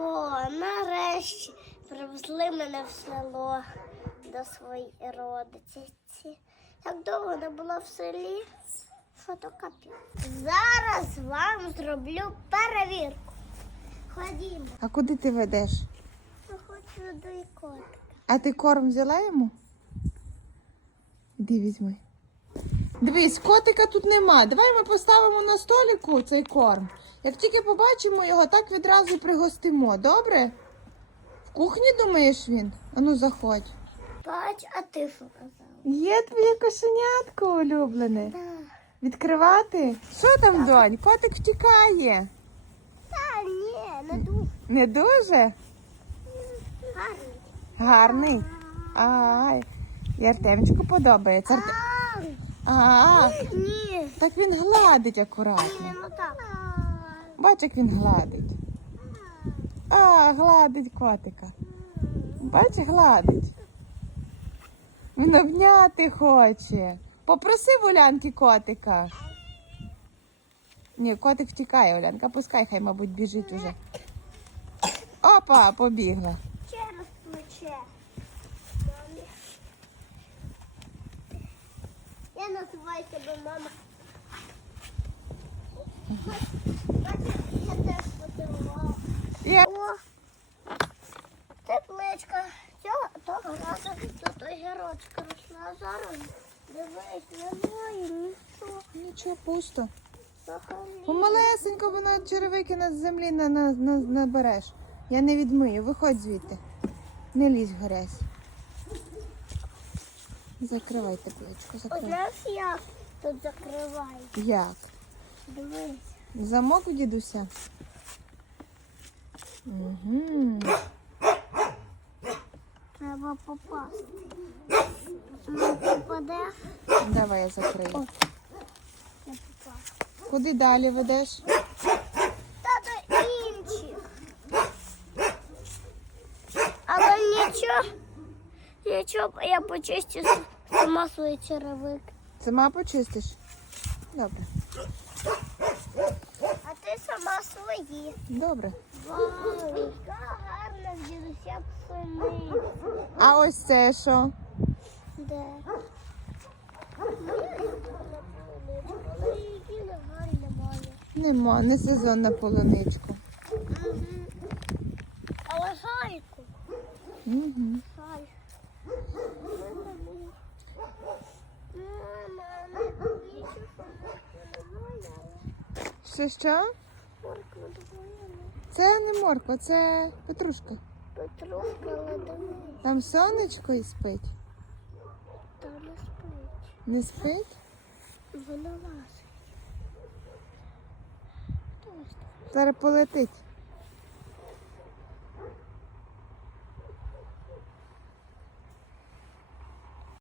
О, нарешті привезли мене в село до своєї родиці. Так довго не було в селі, що то капець. Зараз вам зроблю перевірку. Ходімо. А куди ти ведеш? Я хочу до котика. А ти корм взяла йому? Іди візьми. Дивись, котика тут нема. Давай ми поставимо на столику цей корм. Як тільки побачимо його, так відразу пригостимо. Добре? В кухні думаєш він? Ану, заходь. Бач, а ти що казав? Є твоє кошенятко улюблене. Так. Відкривати? Що там, донь? Котик втікає. Та ні, не дуже Не дуже? гарний. Гарний. Ай. І Артемчику подобається. Арте... А, ні, так він гладить акуратно. так. Бач, як він гладить. А, гладить котика. Бач, гладить. Він обняти хоче. Попроси в Улянки котика. Ні, котик втікає, Улянка. Пускай, хай, мабуть, біжить уже. Опа, побігла. Через плече. Я називаю тебе мама. Я теж поцілувала. Я... О, тепличка. Цього того разу тут огірочка росла. А зараз дивись, немає нічого. Нічого, пусто. Взагалі. Помалесенько вона черевики на землі на, на, на, набереш. Я не відмию, виходь звідти. Не лізь в грязь. Закривай тепличку, От закривай. знаєш, як тут закриваю. Як? Дивись. Замок у дідуся? Угу. Треба попасти. Не попадеш, Давай я закрию. не попасти. Куди далі ведеш? Та до інших. Але нічого, нічого, я почистю сама свої черевики. Сама почистиш? Добре. А ти сама свої. Добре. Вау, яка гарна в дідуся пшениця. А ось це що? Де? Нема, не сезон на полуничку. Мгм. Але гайку. Угу. Гай. Мама, найбільше, що немає, але Що що? морква двоєна. Це не морква, це петрушка. Петрушка, дивись, Там сонечко і спить. Та не спить. Не спить? Вона лазить. Зараз полетить.